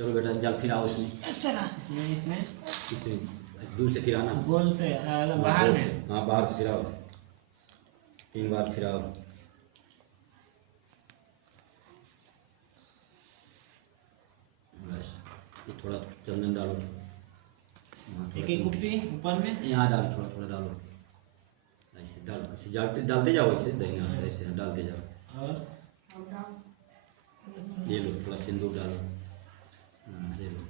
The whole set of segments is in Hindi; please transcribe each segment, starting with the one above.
चलो बेटा जल फिराओ इसमें। चला इसमें दूर से फिराना, गोल से बाहर में। हाँ बाहर से फिराओ, 3 बार फिराओ। बस ये थोड़ा चंदन डालो, एक एक कुप्पी ऊपर में यहाँ डालो, थोड़ा थोड़ा डालो, ऐसे डालो, ऐसे डालते जाओ, ऐसे दही से ऐसे डालते जाओ। और ये लो थोड़ा सिंदूर डालो, ये लो।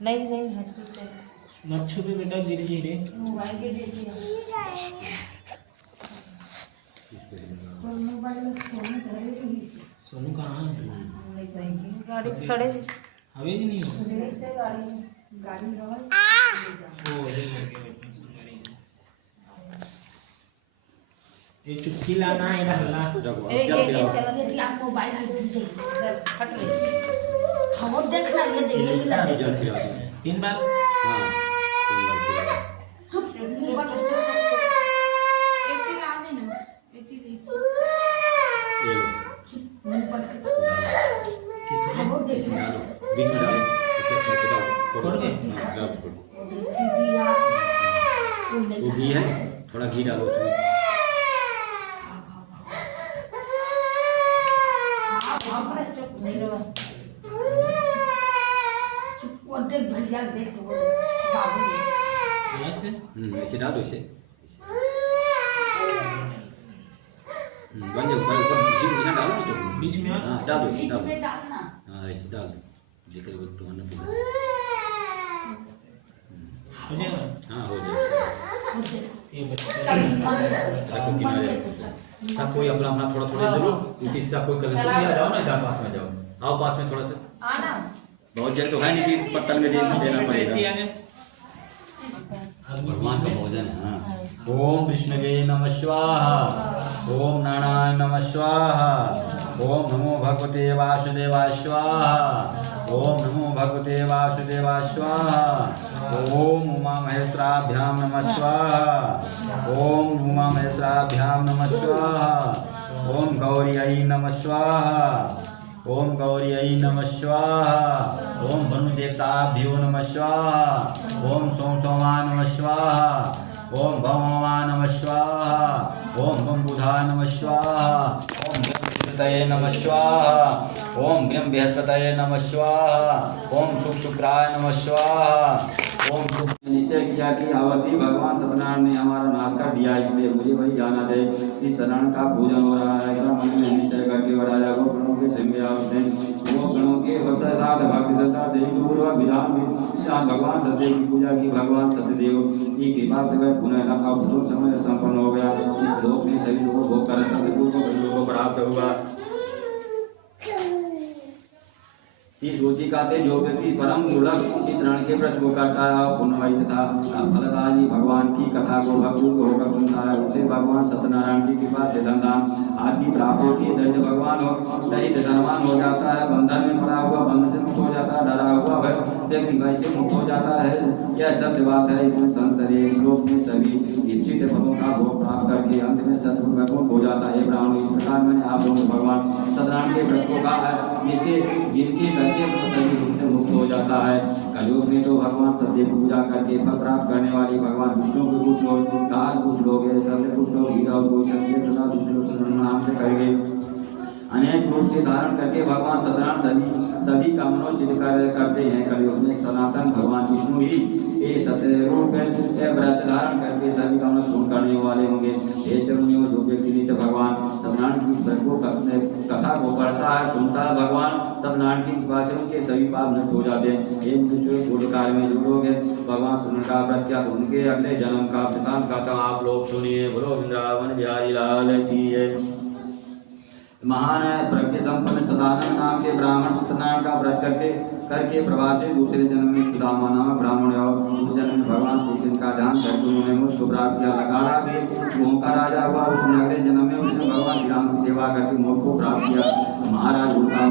नहीं मत छुपे बेटा, धीरे धीरे। मोबाइल के दे दिया सोनू कहाँ है? गाड़ी खड़े हवे कि नहीं हो? गाड़ी ओ ये चुटकी लाना है ढलना। आप मोबाइल फट रही हम देखना ये देंगे 3 बार। हाँ 3 बार फिराओ। चुप मोबाइल इतनी ला देना, इतनी दे। ये लो किसमें? हम देख डालो, बीच में डालो, इसे छटपटाओ, छोड़ दे। हाँ डालो, छोड़। दिया वो घी है, थोड़ा घी डालो उसमें। भैया देख तो बाबू ऐसे ऐसे डालो, इसे बन जाओ, ऊपर घी डालो ना, तो बीच में। हाँ डालो, इसे बीच डालो, में डालना। हाँ ऐसे डाल दो, जिक्र वो तो आना पड़ेगा। हो जाएगा। हाँ हो जाएगा। ये बच्चा रखो किनारे, सब कोई अपना अपना थोड़ा थोड़ा जरूर उसी से कोई कर लेते हैं। जाओ ना, इधर पास में जाओ, आओ पास में थोड़ा सा। आना बहुत जल्द तो है नहीं कि पत्तल में देना पड़ेगा। भगवान का भोजन है। हाँ ओम विष्णवे नमः स्वाहा, ओम नारायण नमः स्वाहा, ओम नमो भगवते वासुदेवाय स्वाहा, ओम नमो भगवते वासुदेवाय स्वाहा, ओम उमा महेश्वराभ्यां नमः स्वाहा, ओम उमा महेश्वराभ्यां नमः स्वाहा, ओम गौरी नमः स्वाहा, ओम गौरी नमः स्वाहा, ओम धनुदेवताभ्यो नमः स्वाहा, ओम सोम सोमा नमः स्वाहा, ओम भौमा नमः स्वाहा, ओम बंबुधा नमः स्वाहा, ओम बृहस्पतये नमः स्वाहा, ओम बृहस्पतये नमः स्वाहा, ओम शुक्राय नमः स्वाहा, ओम निश्चय किया कि अवधि भगवान सत्यनारायण ने हमारा नाश कर दिया, इसलिए मुझे वही जाना है। श्री सत्यनारायण का पूजन हो रहा है, ऐसा मन में निश्चय करके और राजा को गणों के संज्ञा वो गणों के साथ भक्ति श्रद्धा पूर्वक विधान में भगवान सत्य की पूजा की। भगवान सत्यदेव की कृपा से वह पुनः अवसर समय संपन्न हो गया। इस लोक में सभी लोगों को कर सत्यपुरुषों को प्राप्त हुआ। श्री सूची का जो व्यक्ति परम दुर्लभ श्री शरण के व्रत को करता है और पुण्यवाही तथा फलदायी भगवान की कथा को भक्तिपूर्वक होकर सुनता है, उसे भगवान सत्यनारायण की कृपा से धन धाम आदि प्राप्त होती है। दरिद्र भगवान हो दरिद्र धनवान हो जाता है, बंधन में पड़ा हुआ बंधन से मुक्त हो जाता है, डरा हुआ व्यक्ति भय से मुक्त हो जाता है। यह सत्य बात है। इसमें संसार श्लोक में सभी इच्छित फलों का भोग प्राप्त करके अंत में सतपुर हो जाता है। ब्राह्मण इस प्रकार मैंने आप लोगों को भगवान सत्यनारायण के व्रत को कहा है, जिनके मुक्त हो जाता है। कलयुग में तो भगवान सत्य पूजा करके फल प्राप्त करने वाली भगवान विष्णु के कुछ लोग कुछ लोग कुछ लोग गीता और कोई सत्य तथा दूसरे नाम से करेंगे। अनेक रूप से धारण करके भगवान सत्यनारायण सभी कामनाओं सिद्ध करते हैं। कलयुग में सनातन भगवान विष्णु ही ये सत्य रूप व्रत धारण करके सभी कामना पूर्ण करने वाले होंगे। जो व्यक्ति नित्य भगवान सत्यनारायण की व्रत को कथा को पढ़ता है सुनता है, भगवान सत्यनारायण की कृपा से उनके सभी पाप नष्ट हो जाते हैं। एक दूसरे पूर्व काल में जो लोग भगवान सत्यनारायण का व्रत किया तो उनके अगले जन्म का वृतांत गाता आप लोग सुनिए। बोलो वृंदावन बिहारी लाल की जय। महान प्रज्ञ संपन्न सदानंद नाम के ब्राह्मण सत्यनारायण का व्रत करके प्रभाव से दूसरे जन्म में सुदामा नामक ब्राह्मण और उस जन्म में भगवान श्री कृष्ण का ध्यान करके उन्होंने मुझको प्राप्त किया। लकाड़ा के गोम का राजा हुआ, उसने अगले जन्म में उसने भगवान श्री राम की सेवा करके मोक्ष को प्राप्त किया। महाराज उल्टा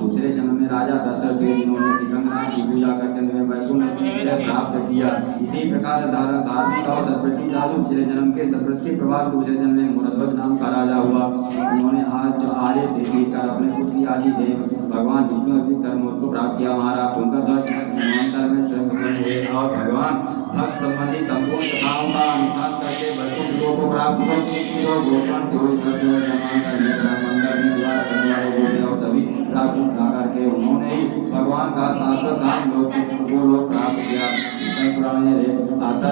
दूसरे जन्म में राजा दशरथ थे, जिन्होंने श्री गंगा की पूजा करके वैकुंठ से प्राप्त किया। इसी प्रकार धार्मिक और सतप्रति साधु पिछले जन्म के सतप्रति प्रभास दूसरे जन्म में मूलध्वज नाम का राजा हुआ। उन्होंने आज आर्य से जीतकर अपने पुत्री आदि देव भगवान विष्णु अवधि कर्मों को प्राप्त किया। महाराज कुंभध्वज मंत्र में स्वयं उत्पन्न हुए और भगवान भक्त संबंधी संपूर्ण कथाओं का अनुसार करके वैकुंठ लोक को प्राप्त हुए। तो गोपन के हुए सत्य मंदिर में द्वार करने वाले बूढ़े और सभी प्राप्त करके उन्होंने ही भगवान का शाश्वत धाम लोक प्राप्त किया। पुराने आता